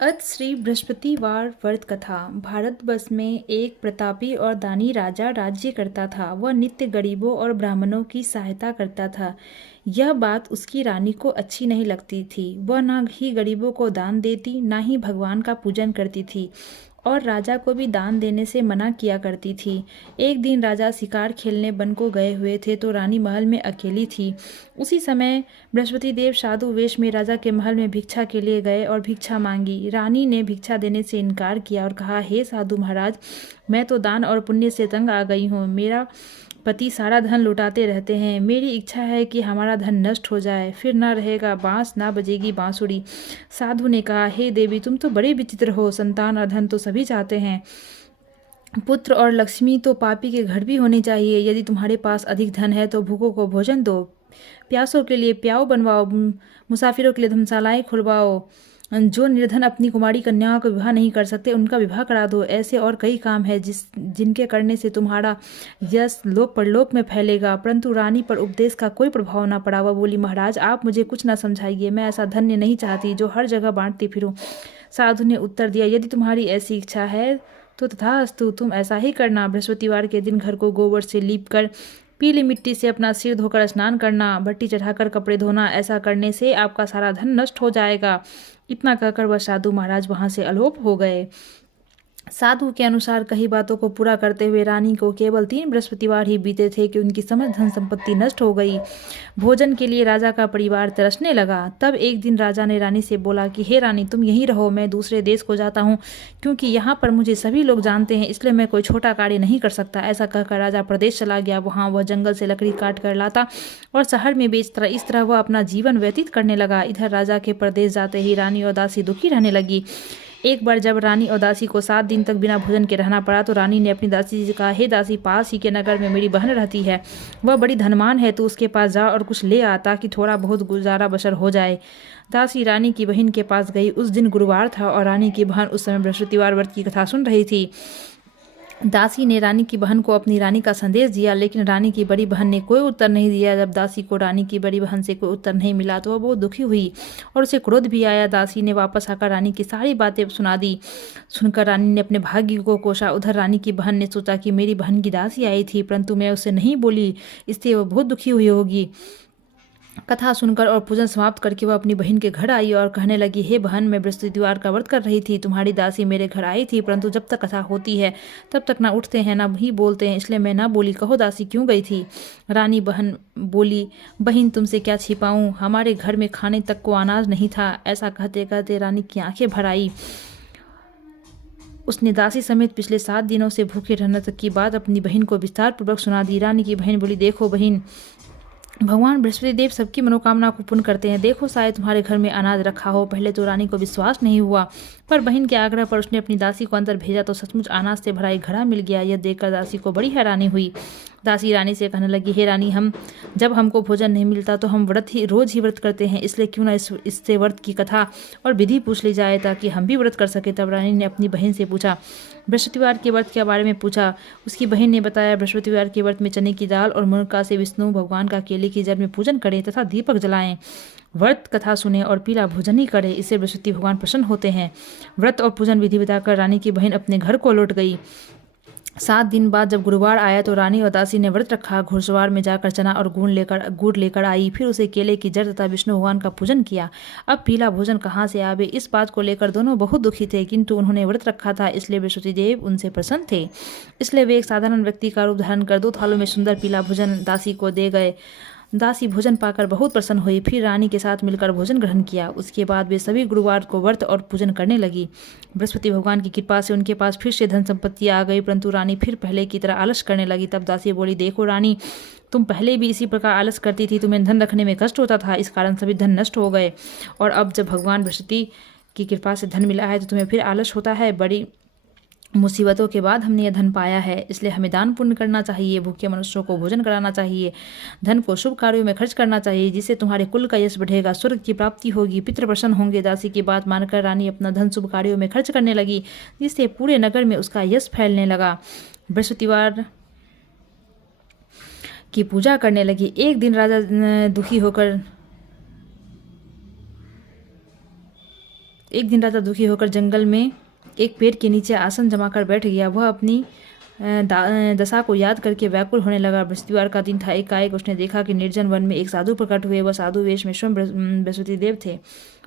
अत श्री बृहस्पतिवार व्रत कथा। भारतवर्ष में एक प्रतापी और दानी राजा राज्य करता था। वह नित्य गरीबों और ब्राह्मणों की सहायता करता था। यह बात उसकी रानी को अच्छी नहीं लगती थी। वह ना ही गरीबों को दान देती, ना ही भगवान का पूजन करती थी और राजा को भी दान देने से मना किया करती थी। एक दिन राजा शिकार खेलने वन को गए हुए थे तो रानी महल में अकेली थी। उसी समय बृहस्पति देव साधु वेश में राजा के महल में भिक्षा के लिए गए और भिक्षा मांगी। रानी ने भिक्षा देने से इनकार किया और कहा, हे साधु महाराज, मैं तो दान और पुण्य से तंग आ गई हूँ। मेरा पति सारा धन लुटाते रहते हैं। मेरी इच्छा है कि हमारा धन नष्ट हो जाए, फिर ना रहेगा बांस, ना बजेगी बांसुरी। साधु ने कहा, हे देवी, तुम तो बड़े विचित्र हो। संतान और धन तो सभी चाहते हैं, पुत्र और लक्ष्मी तो पापी के घर भी होनी चाहिए। यदि तुम्हारे पास अधिक धन है तो भूखों को भोजन दो, प्यासों के लिए प्याऊ बनवाओ, मुसाफिरों के लिए धर्मशालाएं खुलवाओ, जो निर्धन अपनी कुमारी कन्याओं का विवाह नहीं कर सकते उनका विवाह करा दो। ऐसे और कई काम है जिनके करने से तुम्हारा यश लोक परलोक में फैलेगा। परंतु रानी पर उपदेश का कोई प्रभाव न पड़ा। वह बोली, महाराज, आप मुझे कुछ न समझाइए। मैं ऐसा धन्य नहीं चाहती जो हर जगह बांटती फिरूं। साधु ने उत्तर दिया, यदि तुम्हारी ऐसी इच्छा है तो तथास्तु, तुम ऐसा ही करना। बृहस्पतिवार के दिन घर को गोबर से लीप कर पीली मिट्टी से अपना सिर धोकर स्नान करना, भट्टी चढ़ाकर कपड़े धोना। ऐसा करने से आपका सारा धन नष्ट हो जाएगा। इतना कहकर वह साधु महाराज वहां से अलोप हो गए। साधु के अनुसार कही बातों को पूरा करते हुए रानी को केवल 3 बृहस्पतिवार ही बीते थे कि उनकी समस्त धन संपत्ति नष्ट हो गई। भोजन के लिए राजा का परिवार तरसने लगा। तब एक दिन राजा ने रानी से बोला कि हे रानी, तुम यहीं रहो, मैं दूसरे देश को जाता हूँ, क्योंकि यहाँ पर मुझे सभी लोग जानते हैं, इसलिए मैं कोई छोटा कार्य नहीं कर सकता। ऐसा कहकर राजा प्रदेश चला गया। वहाँ वह जंगल से लकड़ी काट कर लाता और शहर में बेचता। इस तरह वह अपना जीवन व्यतीत करने लगा। इधर राजा के प्रदेश जाते ही रानी और दासी दुखी रहने लगी। एक बार जब रानी और दासी को 7 दिन तक बिना भोजन के रहना पड़ा तो रानी ने अपनी दासी से कहा, हे दासी, पास ही के नगर में मेरी बहन रहती है, वह बड़ी धनवान है, तो उसके पास जा और कुछ ले आ ताकि थोड़ा बहुत गुजारा बसर हो जाए। दासी रानी की बहन के पास गई। उस दिन गुरुवार था और रानी की बहन उस समय बृहस्पतिवार व्रत की कथा सुन रही थी। दासी ने रानी की बहन को अपनी रानी का संदेश दिया, लेकिन रानी की बड़ी बहन ने कोई उत्तर नहीं दिया। जब दासी को रानी की बड़ी बहन से कोई उत्तर नहीं मिला तो वह बहुत दुखी हुई और उसे क्रोध भी आया। दासी ने वापस आकर रानी की सारी बातें सुना दी। सुनकर रानी ने अपने भाग्य को कोसा। उधर रानी की बहन ने सोचा कि मेरी बहन की दासी आई थी, परंतु मैं उससे नहीं बोली, इससे वह बहुत दुखी हुई होगी। कथा सुनकर और पूजन समाप्त करके वह अपनी बहन के घर आई और कहने लगी, हे बहन, मैं बृहस्पतिवार का व्रत कर रही थी। तुम्हारी दासी मेरे घर आई थी, परंतु जब तक कथा होती है तब तक ना उठते हैं ना ही बोलते हैं, इसलिए मैं ना बोली। कहो दासी क्यों गई थी? रानी बहन बोली, बहन, तुमसे क्या छिपाऊं, हमारे घर में खाने तक को अनाज नहीं था। ऐसा कहते कहते रानी की आंखें भर आई। उसने दासी समेत पिछले 7 दिनों से भूखे रहने तक की बात अपनी बहन को विस्तार पूर्वक सुना दी। रानी की बहन बोली, देखो बहन, भगवान बृहस्पति देव सबकी मनोकामना को पूर्ण करते हैं। देखो, शायद तुम्हारे घर में अनाज रखा हो। पहले तो रानी को विश्वास नहीं हुआ, पर बहन के आग्रह पर उसने अपनी दासी को अंदर भेजा तो सचमुच अनाज से भरा एक घड़ा मिल गया। यह देखकर दासी को बड़ी हैरानी हुई। दासी रानी से कहने लगी, हे रानी, जब हमको भोजन नहीं मिलता तो हम रोज ही व्रत करते हैं, इसलिए क्यों ना इससे व्रत की कथा और विधि पूछ ली जाए ताकि हम भी व्रत कर सके। तब रानी ने अपनी बहन से पूछा, बृहस्पतिवार के व्रत के बारे में पूछा। उसकी बहन ने बताया, बृहस्पतिवार के व्रत में चने की दाल और मुनक्का से विष्णु भगवान का केले की जड़ में पूजन करें तथा दीपक जलाएं, व्रत कथा सुने और पीला भोजन ही करें, इससे बृहस्पति भगवान प्रसन्न होते हैं। व्रत और पूजन विधि बताकर रानी की बहन अपने घर को लौट गई। 7 दिन बाद जब गुरुवार आया तो रानी और दासी ने व्रत रखा। घुड़सवार में जाकर चना और गुड़ लेकर आई, फिर उसे केले की जड़ तथा विष्णु भगवान का पूजन किया। अब पीला भोजन कहाँ से आवे, इस बात को लेकर दोनों बहुत दुखी थे, किंतु उन्होंने व्रत रखा था, इसलिए बृहस्पति देव उनसे प्रसन्न थे। इसलिए वे एक साधारण व्यक्ति का रूप धारण कर 2 थालों में सुंदर पीला भोजन दासी को दे गए। दासी भोजन पाकर बहुत प्रसन्न हुई, फिर रानी के साथ मिलकर भोजन ग्रहण किया। उसके बाद वे सभी गुरुवार को व्रत और पूजन करने लगी। बृहस्पति भगवान की कृपा से उनके पास फिर से धन संपत्ति आ गई, परंतु रानी फिर पहले की तरह आलस करने लगी। तब दासी बोली, देखो रानी, तुम पहले भी इसी प्रकार आलस करती थी, तुम्हें धन रखने में कष्ट होता था, इस कारण सभी धन नष्ट हो गए, और अब जब भगवान बृहस्पति की कृपा से धन मिला है तो तुम्हें फिर आलस होता है। बड़ी मुसीबतों के बाद हमने यह धन पाया है, इसलिए हमें दान पुण्य करना चाहिए, भूखे मनुष्यों को भोजन कराना चाहिए, धन को शुभ कार्यों में खर्च करना चाहिए, जिससे तुम्हारे कुल का यश बढ़ेगा, स्वर्ग की प्राप्ति होगी, पितृ प्रसन्न होंगे। दासी की बात मानकर रानी अपना धन शुभ कार्यों में खर्च करने लगी, जिससे पूरे नगर में उसका यश फैलने लगा। बृहस्पतिवार की पूजा करने लगी। एक दिन राजा दुखी होकर एक दिन राजा दुखी होकर जंगल में एक पेड़ के नीचे आसन जमाकर बैठ गया। वह अपनी दशा को याद करके व्याकुल होने लगा। बृहस्पतिवार का दिन था। एकाएक उसने देखा कि निर्जन वन में एक साधु प्रकट हुए। वह साधु वेश में स्वयं बृहस्पति देव थे।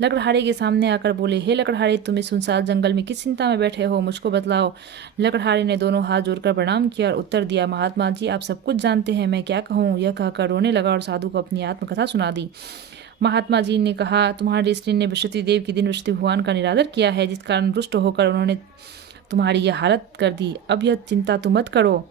लकड़हारे के सामने आकर बोले, हे लकड़हारे, तुम इस सुनसान जंगल में किस चिंता में बैठे हो, मुझको बतलाओ। लकड़हारे ने दोनों हाथ जोड़कर प्रणाम किया और उत्तर दिया, महात्मा जी, आप सब कुछ जानते हैं, मैं क्या कहूँ। यह कहकर रोने लगा और साधु को अपनी आत्मकथा सुना दी। महात्मा जी ने कहा, तुम्हारी स्त्री ने बृहस्पति देव के दिन बृहस्पति भगवान का निरादर किया है, जिस कारण रुष्ट होकर उन्होंने तुम्हारी यह हालत कर दी। अब यह चिंता तुम मत करो,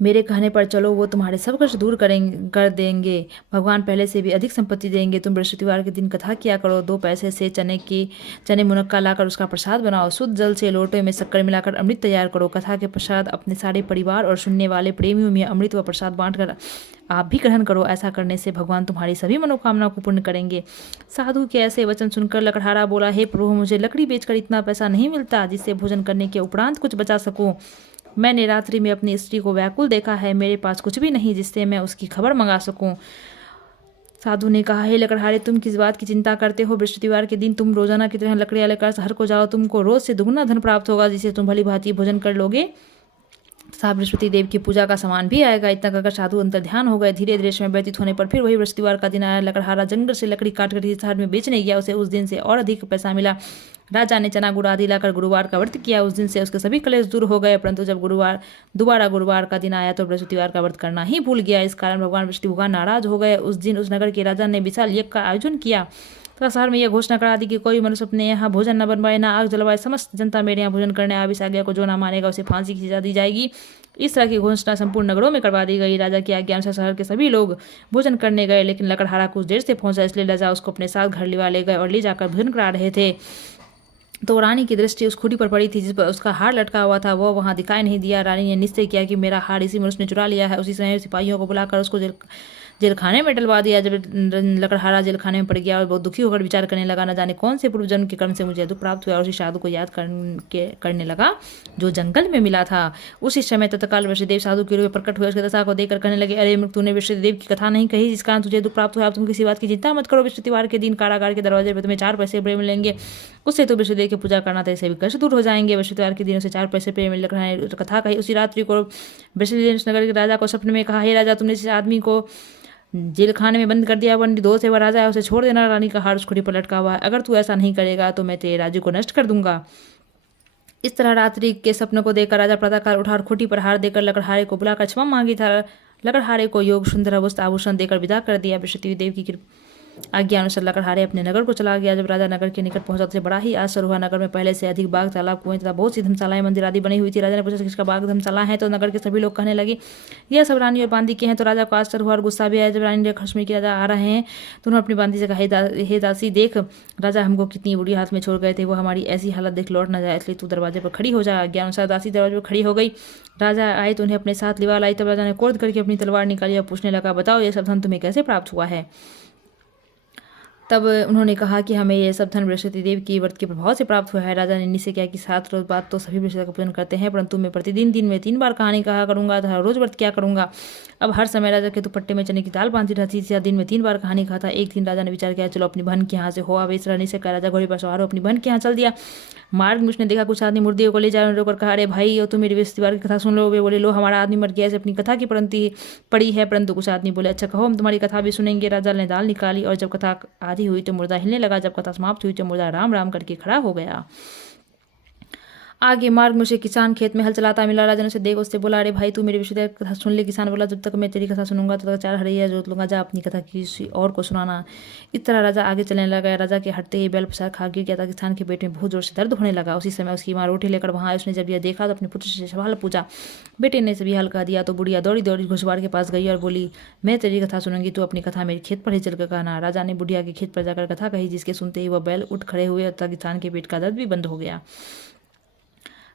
मेरे कहने पर चलो, वो तुम्हारे सब कष्ट दूर कर देंगे। भगवान पहले से भी अधिक संपत्ति देंगे। तुम बृहस्पतिवार के दिन कथा किया करो। 2 पैसे से चने मुनक्का लाकर उसका प्रसाद बनाओ। शुद्ध जल से लोटे में शक्कर मिलाकर अमृत तैयार करो। कथा के पश्चात अपने सारे परिवार और सुनने वाले प्रेमियों में अमृत व प्रसाद बांटकर आप भी ग्रहण करो। ऐसा करने से भगवान तुम्हारी सभी मनोकामना को पूर्ण करेंगे। साधु के ऐसे वचन सुनकर लकड़हारा बोला, हे प्रभु, मुझे लकड़ी बेचकर इतना पैसा नहीं मिलता जिससे भोजन करने के उपरांत कुछ बचा सकूं। मैंने रात्रि में अपनी स्त्री को व्याकुल देखा है। मेरे पास कुछ भी नहीं जिससे मैं उसकी खबर मंगा सकूं। साधु ने कहा, हे लकड़हारे, तुम किस बात की चिंता करते हो। बृहस्पतिवार के दिन तुम रोजाना की तरह लकड़ियां लेकर शहर को जाओ। तुमको रोज से दुगुना धन प्राप्त होगा, जिससे तुम भली भांति भोजन कर लोगे। साहब बृहस्पति देव की पूजा का सामान भी आएगा। इतना कहकर साधु अंतर ध्यान हो गए। धीरे धीरे समय व्यतीत होने पर फिर वही बृहस्पतिवार का दिन आया। लकड़हारा जंगल से लकड़ी काटकर शहर में बेचने गया। उसे उस दिन से और अधिक पैसा मिला। राजा ने चना गुड़ आदि लाकर गुरुवार का व्रत किया। उस दिन से उसके सभी कलेश दूर हो गए। परंतु जब दोबारा गुरुवार का दिन आया तो बृहस्पतिवार का व्रत करना ही भूल गया। इस कारण भगवान बृहस्पति भगवान नाराज हो गए। उस दिन उस नगर के राजा ने विशाल यज्ञ का आयोजन किया तथा शहर में यह घोषणा करा दी कि कोई मनुष्य अपने यहाँ भोजन न बनवाए, न आग जलवाए। समस्त जनता मेरे यहाँ भोजन करने आए। इस आज्ञा को जो न मानेगा उसे फांसी की सजा दी जाएगी। इस तरह की घोषणा संपूर्ण नगरों में करवा दी गई। राजा की आज्ञा अनुसार शहर के सभी लोग भोजन करने गए, लेकिन लकड़हारा कुछ देर से पहुंचा, इसलिए राजा उसको अपने साथ घर लिवा ले गए और ले जाकर भोजन करा रहे थे। तो रानी की दृष्टि उस खूंटी पर पड़ी थी जिस पर उसका हार लटका हुआ था। वह वहां दिखाई नहीं दिया। रानी ने निश्चय किया कि मेरा हार इसी मनुष्य ने चुरा लिया है। उसी समय सिपाहियों को बुलाकर उसको जेलखाने में डलवा दिया। जब लकड़हारा जेलखाने में पड़ गया और बहुत दुखी होकर विचार करने लगा, न जाने कौन से पूर्व जन्म के कर्म से मुझे दुख प्राप्त हुआ, और उसी साधु को याद करने लगा जो जंगल में मिला था। उसी समय तत्काल वृषदेव साधु के रूप में प्रकट हुए। उसकी दशा को देखकर कहने लगे, अरे मूर्ख, तूने वृषदेव की कथा नहीं कही जिस कारण तुझे दुख प्राप्त हुआ। अब तुम किसी बात की चिंता मत करो। बृहस्पतिवार के दिन कारागार के दरवाजे पर तुम्हें 4 पैसे प्रेम मिलेंगे। उससे तो वृषदेव की पूजा करना था, इससे भी कष्ट दूर हो जाएंगे। बृहस्पतिवार के दिन उसे 4 पैसे प्रेम मिल कथा कही। उसी रात्रि को वृषदेव नगर के राजा को सपने में कहा, हे राजा, तुमने इस आदमी को जेल खाने में बंद कर दिया। पंडित 2 से वह राजा है, उसे छोड़ देना। रानी का हार उस खुड़ी पर लटका हुआ है। अगर तू ऐसा नहीं करेगा तो मैं तेरे राज्य को नष्ट कर दूंगा। इस तरह रात्रि के सपनों को देखकर राजा प्रातःकाल उठा और खुटी पर हार देकर लकड़हारे को बुलाकर क्षमा मांगी था। लकड़हारे को योग सुंदर वस्त्र आभूषण देकर विदा कर दिया। बृहस्पति देव की आज्ञा अनुसार लकड़हारे अपने नगर को चला गया। जब राजा नगर के निकट पहुंचा तो बड़ा ही आश्चर्य हुआ। नगर में पहले से अधिक बाग, तालाब, कुएं तथा बहुत सी धर्मशालाएं, मंदिर आदि बनी हुई थी। राजा ने पूछा, किसका बाग धर्मशाला है? तो नगर के सभी लोग कहने लगे, यह सब रानी और बांदी के हैं। तो राजा को आश्चर्य हुआ और गुस्सा भी आया। जब रानी ने खश्मी की राजा आ रहे हैं तो उन्होंने अपनी बांदी से कहा, हे दासी, देख, राजा हमको कितनी बुरी हाथ में छोड़ गए थे। वो हमारी ऐसी हालत देख लौट न जाए, इसलिए तू दरवाजे पर खड़ी हो जा। आज्ञा अनुसार दासी दरवाजे पर खड़ी हो गई। राजा आए तो उन्हें अपने साथ लिवा लाई। तब राजा ने क्रोध करके अपनी तलवार निकाली और पूछने लगा, बताओ, यह सब धन तुम्हें कैसे प्राप्त हुआ है? तब उन्होंने कहा कि हमें यह सब धन बृहस्पति देव की व्रत के प्रभाव से प्राप्त हुआ है। राजा ने निश्चय किया कि 7 रोज बाद तो सभी बृहस्पति का पूजन करते हैं, परंतु मैं प्रतिदिन दिन में 3 बार कहानी कहा करूंगा, तो हर रोज व्रत क्या करूंगा। अब हर समय राजा के दुपट्टे में चने की दाल बांधी रहती थी। दिन में 3 बार कहानी कहा था। एक दिन राजा ने विचार किया, चलो अपनी बहन के यहाँ से हो। अब इस रहने से राजा घोड़े पर सवार हो अपनी बहन के यहाँ चल दिया। मार्ग में उसने देखा कुछ आदमी मुर्दियों को ले जाए। रोकर कहा, अरे भाई, तुम मेरी बृहस्पतिवार की कथा सुन लो। वे बोले, लो, हमारा आदमी मर गया, ऐसे अपनी कथा की पड़ी है। परंतु कुछ आदमी बोले, अच्छा कहो, हम तुम्हारी कथा भी सुनेंगे। राजा ने दाल निकाली और जब कथा आधी हुई तो मुर्दा हिलने लगा। जब कथा समाप्त हुई तो मुर्दा राम राम करके खड़ा हो गया। आगे मार्ग में उसे किसान खेत में हल चलाता मिला। राजा ने उसे देख उससे बोला, अरे भाई, तू मेरी बृहस्पतिवार कथा सुन ले। किसान बोला, जब तक मैं तेरी कथा सुनूंगा तब तक 4 हड़िया जोत लूंगा। जा अपनी कथा किसी और को सुनाना। इस तरह राजा आगे चलने लगा। राजा के हटते ही बैल पसार खा गिर गया था। किसान के पेट में बहुत जोर से दर्द होने लगा। उसी समय उसकी माँ रोटी लेकर वहां आई। उसने जब यह देखा तो अपने पुत्र से सवाल पूछा। बेटे ने सभी हल कह दिया। तो बुढ़िया दौड़ी दौड़ी घुसवाड़ के पास गई और बोली, मैं तेरी कथा सुनूंगी, तू अपनी कथा मेरे खेत पर ही चलकर कहना। राजा ने बुढ़िया के खेत पर जाकर कथा कही, जिसके सुनते ही वह बैल उठ खड़े हुए तथा किसान के पेट का दर्द भी बंद हो गया।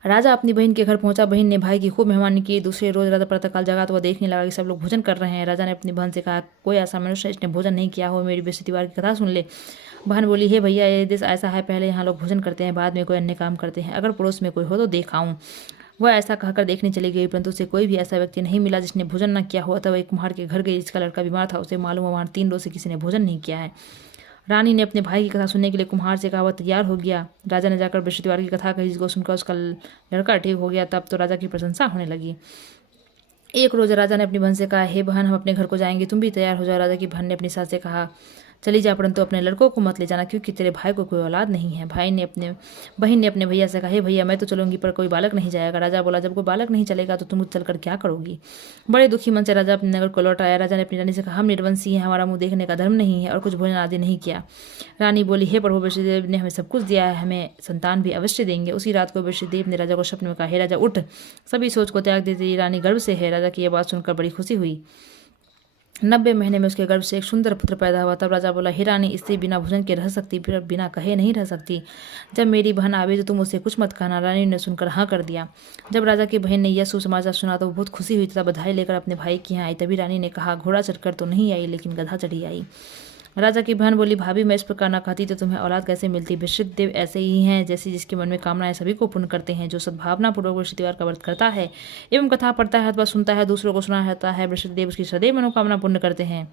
राजा अपनी बहन के घर पहुंचा। बहन ने भाई की खूब मेहमानी की। दूसरे रोज राजा प्रातःकाल जगा तो वह देखने लगा कि सब लोग भोजन कर रहे हैं। राजा ने अपनी बहन से कहा, कोई ऐसा मनुष्य इसने भोजन नहीं किया हो, मेरी बृहस्पतिवार की कथा सुन ले। बहन बोली, हे भैया, ये देश ऐसा है, पहले यहाँ लोग भोजन करते हैं, बाद में कोई अन्य काम करते हैं। अगर पड़ोस में कोई हो तो देखाऊं। वह ऐसा कहकर देखने चली गई, परंतु उसे कोई भी ऐसा व्यक्ति नहीं मिला जिसने भोजन न किया हो। तब एक कुम्हार के घर गई, जिसका लड़का बीमार था। उसे मालूम वहाँ 3 रोज से किसी ने भोजन नहीं किया है। रानी ने अपने भाई की कथा सुनने के लिए कुम्हार से कहा। वह तैयार हो गया। राजा ने जाकर बृहस्पतिवार की कथा कही, जिसको सुनकर उसका लड़का ठीक हो गया। तब तो राजा की प्रशंसा होने लगी। एक रोज राजा ने अपनी बहन से कहा, हे बहन, हम अपने घर को जाएंगे, तुम भी तैयार हो जाओ। राजा की बहन ने अपनी सास से कहा, चली जा, परंतु अपने लड़कों को मत ले जाना, क्योंकि तेरे भाई को कोई औलाद नहीं है। बहन ने अपने भैया से कहा, हे भैया, मैं तो चलूंगी, पर कोई बालक नहीं जाएगा। राजा बोला, जब कोई बालक नहीं चलेगा तो तुम चलकर क्या करोगी? बड़े दुखी मन से राजा अपने नगर को लौट आया। राजा ने अपनी रानी से कहा, हम निर्वंशी हैं, हमारा मुंह देखने का धर्म नहीं है, और कुछ भोजन आदि नहीं किया। रानी बोली, हे प्रभु, विष्णुदेव ने हमें सब कुछ दिया है, हमें संतान भी अवश्य देंगे। उसी रात को विष्णुदेव ने राजा को स्वप्न में कहा, हे राजा, उठ, सभी सोच को त्याग दे, तेरी रानी गर्भ से है। राजा की यह बात सुनकर बड़ी खुशी हुई। 90 महीने में उसके गर्भ से एक सुंदर पुत्र पैदा हुआ। तब राजा बोला, हे रानी, स्त्री बिना भोजन के रह सकती, फिर बिना कहे नहीं रह सकती। जब मेरी बहन आवे तो तुम उसे कुछ मत कहना। रानी ने सुनकर हाँ कर दिया। जब राजा की बहन ने यह सुसमाचार सुना तो वो बहुत खुशी हुई तथा बधाई लेकर अपने भाई के यहाँ आई। तभी रानी ने कहा, घोड़ा चढ़कर तो नहीं आई, लेकिन गधा चढ़ी आई। राजा की बहन बोली, भाभी, मैं इस प्रकार न कहती तो तुम्हें औलाद कैसे मिलती? विष्णुदेव ऐसे ही हैं, जैसे जिसके मन में कामनाएं सभी को पूर्ण करते हैं। जो सद्भावना पूर्वक बृहस्पतिवार का व्रत करता है एवं कथा पढ़ता है अथवा सुनता है, दूसरों को सुनाता है, विष्णुदेव उसकी सदैव मनोकामना पूर्ण करते हैं।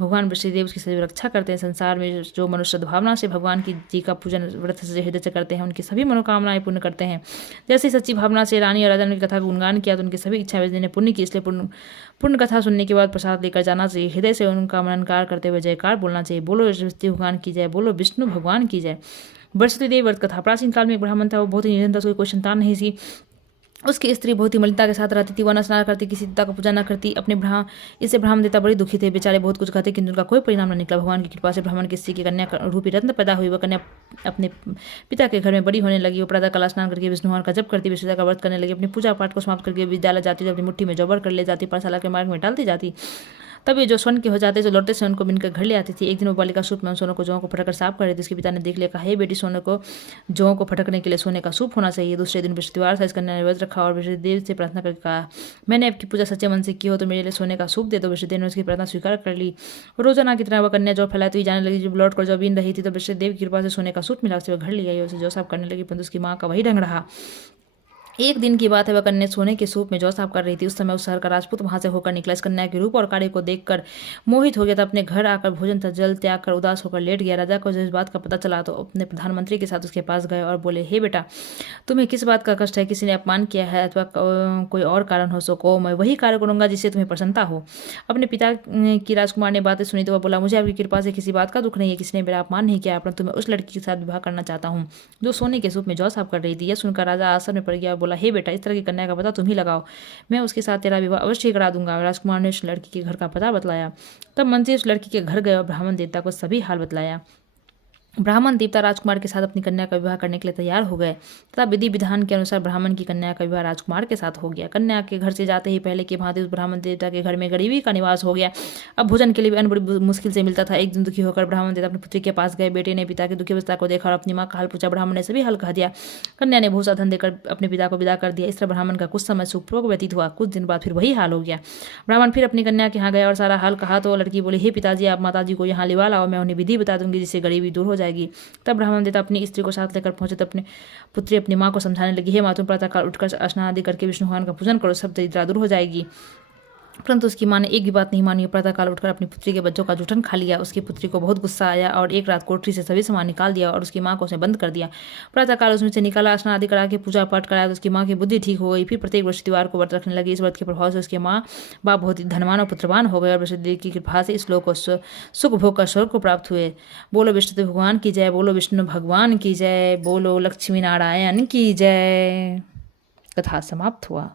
भगवान विष्णुदेव उसकी सदैव रक्षा करते हैं। संसार में जो मनुष्य सद्भावना से भगवान की जी का पूजन व्रत से हृदय से करते हैं, उनकी सभी मनोकामनाएं पूर्ण करते हैं। जैसे सच्ची भावना से रानी और राजा ने कथा का गुणगान किया तो उनकी सभी इच्छाएं ने पूर्ण की। इसलिए पूर्ण कथा सुनने के बाद प्रसाद लेकर जाना चाहिए। हृदय से उनका मननकार करते हुए जयकार बोलना चाहिए। बोलो विष्णु भगवान की जय, बोलो विष्णु भगवान की जय। बृहस्पतिदेव व्रत कथा। प्राचीन काल में एक ब्राह्मण था, वो बहुत ही निर्धन था, उसकी कोई संतान नहीं थी। उसकी स्त्री बहुत ही मलिनता के साथ रहती थी, वह न स्नान करती, किसी देवता का पूजा न करती। इससे ब्राह्मण देवता बड़े दुखी थे, बेचारे बहुत कुछ कहते, किंतु उनका कोई परिणाम न निकला। भगवान की कृपा से ब्राह्मण की स्त्री की कन्या रूपी रत्न पैदा हुई। वह कन्या अपने पिता के घर में बड़ी होने लगी। वो प्रातःकाल स्नान करके विष्णु भगवान का जप करती, विष्णु का व्रत करने लगी। अपनी पूजा पाठ को समाप्त करके विद्यालय जाती, अपनी मुट्ठी में जबर कर ले जाती, पाठशाला के मार्ग में डालती जाती। तब ये जो स्वर्ण के हो जाते, जो लौटते से उनको बिनकर घर ले आती थी। एक दिन वो बालिका सूप में सोने को जौं को फटकर साफ कर रही थी। उसके पिता ने देख लिया, कहा, हे बेटी, सोने को जौं को फटकने के लिए सोने का सूप होना चाहिए। दूसरे दिन बृहस्पतिवार था, इस कन्या ने व्रत रखा और विष्णुदेव से प्रार्थना करके कहा, मैंने आपकी पूजा सच्चे मन से की हो तो मेरे लिए सोने का सूप दे दो। विष्णुदेव ने उसकी प्रार्थना स्वीकार कर ली। रोजाना की तरह वह कन्या जौ फैलाती हुई जाने लगी। जब लौट कर जौ बीन रही थी तो विष्णुदेव की कृपा से सोने का सूप मिला। उसे वह घर ले आई और उसे जौ साफ करने लगी, परंतु उसकी माँ का वही ढंग रहा। एक दिन की बात है, वह कन्या सोने के सूप में जौ साफ कर रही थी। उस समय उस शहर का राजपूत वहां से होकर निकला। इस कन्या के रूप और कार्य को देखकर मोहित हो गया था। अपने घर आकर भोजन तथा जल त्याग कर उदास होकर लेट गया। राजा को जब इस बात का पता चला तो अपने प्रधानमंत्री के साथ उसके पास गए और बोले, हे बेटा, तुम्हें किस बात का कष्ट है? किसी ने अपमान किया है अथवा कोई और कारण हो सो कहो, मैं वही कार्य करूंगा जिससे तुम्हें प्रसन्नता हो। अपने पिता की राजकुमार ने बातें सुनी तो वह बोला, मुझे आपकी कृपा से किसी बात का दुख नहीं है, किसी ने मेरा अपमान नहीं किया, परंतु मैं उस लड़की के साथ विवाह करना चाहता हूँ जो सोने के सूप में जौ साफ कर रही थी। यह सुनकर राजा आसन में पड़ गया और बोला, हे बेटा, इस तरह कन्या का पता तुम ही लगाओ, मैं उसके साथ तेरा विवाह अवश्य करा दूंगा। राजकुमार ने उस लड़की के घर का पता बतलाया। तब मंत्री उस लड़की के घर गए और ब्राह्मण देवता को सभी हाल बतलाया। ब्राह्मण देवता राजकुमार के साथ अपनी कन्या का विवाह करने के लिए तैयार हो गए तथा विधि विधान के अनुसार ब्राह्मण की कन्या का विवाह राजकुमार के साथ हो गया। कन्या के घर से जाते ही पहले के भांति उस ब्राह्मण देवता के घर में गरीबी का निवास हो गया। अब भोजन के लिए भी अन्न बड़ी मुश्किल से मिलता था। एक दिन दुखी होकर ब्राह्मण देवता अपनी पुत्री के पास गए। बेटे ने पिता की दुखी अवस्था को देखा और अपनी माँ का हाल पूछा। ब्राह्मण ने सभी हाल कह दिया। कन्या ने भूसा धन देकर अपने पिता को विदा कर दिया। इस तरह ब्राह्मण का कुछ समय सुखपूर्वक व्यतीत हुआ। कुछ दिन बाद फिर वही हाल हो गया। ब्राह्मण फिर अपनी कन्या के यहाँ गया और सारा हाल कहा तो लड़की बोली, हे पिताजी, आप माताजी को यहाँ लिवा लाओ, मैं उन्हें विधि बता दूंगी जिससे गरीबी दूर हो जाएगी। तब ब्राह्मण देवता अपनी स्त्री को साथ लेकर पहुंचे तो अपने पुत्री अपनी माँ को समझाने लगी, हे माँ, तुम प्रातःकाल उठकर स्नान आदि करके विष्णु भगवान का पूजन करो, सब दरिद्रता दूर हो जाएगी। परंतु उसकी माँ ने एक भी बात नहीं मानी। प्रातःकाल उठकर अपनी पुत्री के बच्चों का जूठन खा लिया। उसकी पुत्री को बहुत गुस्सा आया और एक रात कोठरी से सभी सामान निकाल दिया और उसकी माँ को उसने बंद कर दिया। प्रातःकाल उसमें से निकाला, स्नान आदि करा के पूजा पाठ कराया तो उसकी माँ की बुद्धि ठीक हो गई। फिर प्रत्येक बृहस्पतिवार को व्रत रखने लगी। इस व्रत के प्रभाव से उसके माँ बाप बहुत ही धनवान और पुत्रवान हो गए और बृहस्पति की कृपा से इस लोक को सुख भोग कर स्वर्ग को प्राप्त हुए। बोलो विष्णु भगवान की जय, बोलो विष्णु भगवान की जय, बोलो लक्ष्मी नारायण की जय। कथा समाप्त हुआ।